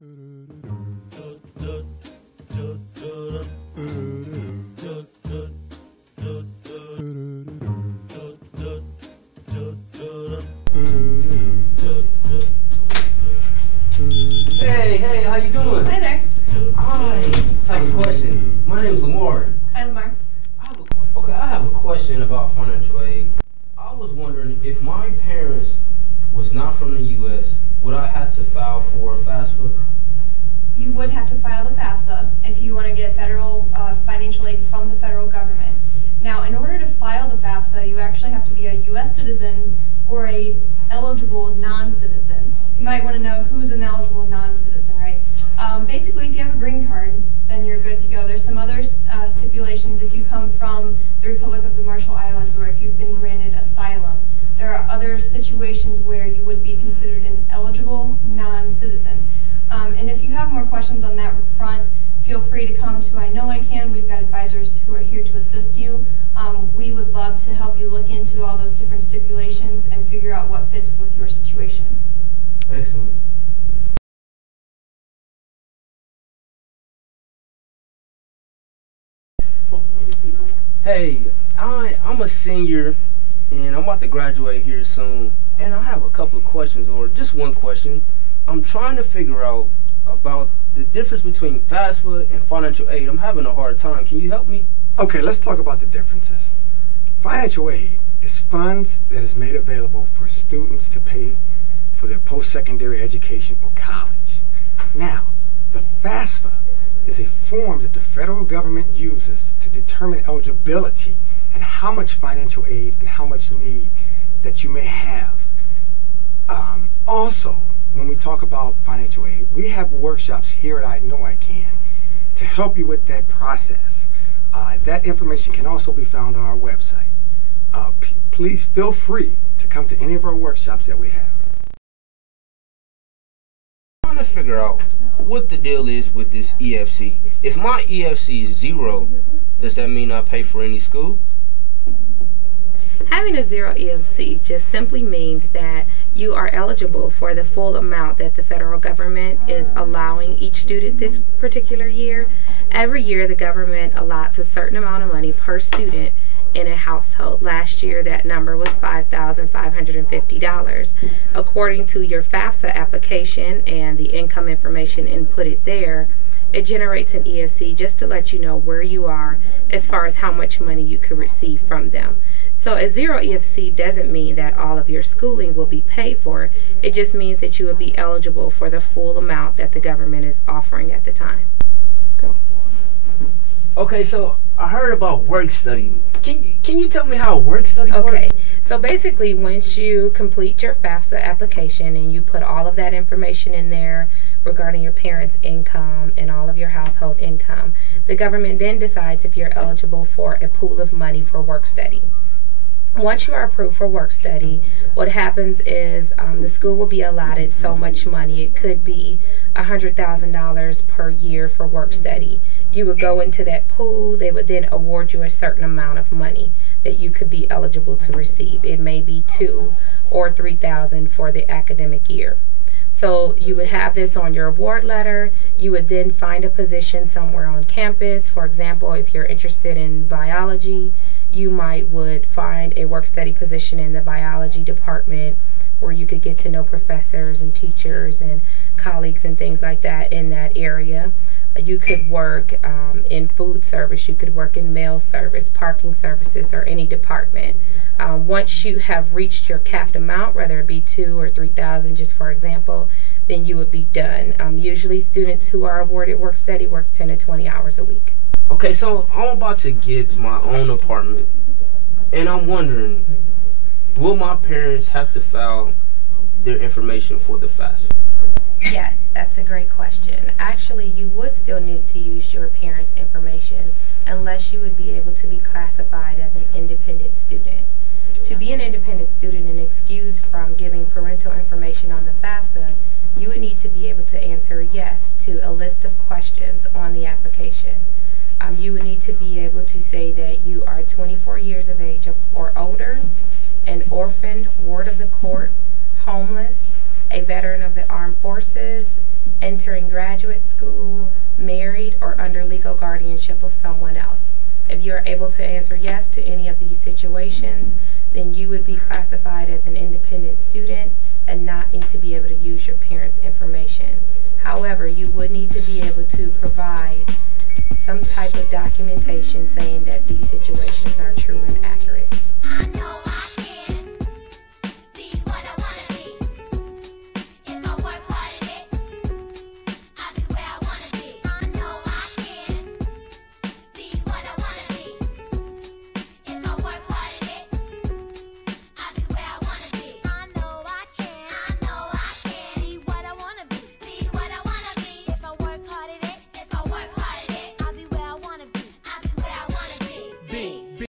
Hey, how you doing? Hi there. I have a question. My name is Lamar. Hi, Lamar. I have a question about financial aid. I was wondering if my parents was not from the U.S., would I have to file for FAFSA? You would have to file the FAFSA if you want to get federal financial aid from the federal government. Now, in order to file the FAFSA, you actually have to be a U.S. citizen or a eligible non-citizen. You might want to know who's an eligible non-citizen, right? Basically, if you have a green card, then you're good to go. There's some other stipulations if you come from the Republic of the Marshall Islands or if you've been granted asylum. There are other situations where you would be considered an eligible non-citizen. And if you have more questions on that front, feel free to come to I Know I Can. We've got advisors who are here to assist you. We would love to help you look into all those different stipulations and figure out what fits with your situation. Excellent. Hey, I'm a senior and I'm about to graduate here soon, and I have a couple of questions, or just one question. I'm trying to figure out about the difference between FAFSA and financial aid. I'm having a hard time. Can you help me? Okay, let's talk about the differences. Financial aid is funds that is made available for students to pay for their post-secondary education or college. Now, the FAFSA is a form that the federal government uses to determine eligibility and how much financial aid and how much need that you may have. Also, when we talk about financial aid, we have workshops here at I Know I Can to help you with that process. That information can also be found on our website. Please feel free to come to any of our workshops that we have. I'm trying to figure out what the deal is with this EFC. If my EFC is 0, does that mean I pay for any school? Having a 0 EFC just simply means that you are eligible for the full amount that the federal government is allowing each student this particular year. Every year the government allots a certain amount of money per student in a household. Last year that number was $5,550. According to your FAFSA application and the income information inputted there, it generates an EFC just to let you know where you are as far as how much money you could receive from them. So a 0 EFC doesn't mean that all of your schooling will be paid for. It just means that you will be eligible for the full amount that the government is offering at the time. Go. Okay, so I heard about work study. Can you tell me how work study works? Okay, so basically once you complete your FAFSA application and you put all of that information in there regarding your parents' income and all of your household income, the government then decides if you're eligible for a pool of money for work study. Once you are approved for work study, what happens is the school will be allotted so much money. It could be $100,000 per year for work study. You would go into that pool. They would then award you a certain amount of money that you could be eligible to receive. It may be $2,000 or $3,000 for the academic year. So you would have this on your award letter. You would then find a position somewhere on campus. For example, if you're interested in biology, you would find a work study position in the biology department where you could get to know professors and teachers and colleagues and things like that in that area. You could work in food service, you could work in mail service, parking services, or any department. Once you have reached your capped amount, whether it be $2,000 or $3,000, just for example, then you would be done. Usually students who are awarded work study works 10 to 20 hours a week. Okay, so I'm about to get my own apartment, and I'm wondering, will my parents have to file their information for the FAFSA? Yes, that's a great question. Actually, you would still need to use your parents' information unless you would be able to be classified as an independent student. To be an independent student and excused from giving parental information on the FAFSA, you would need to be able to answer yes to a list of questions on the application. You would need to be able to say that you are 24 years of age or older, an orphan, ward of the court, homeless, a veteran of the armed forces, entering graduate school, married, or under legal guardianship of someone else. If you are able to answer yes to any of these situations, then you would be classified as an independent student and not need to be able to use your parents' information. However, you would need to be able to provide some type of documentation saying that these situations are true and accurate.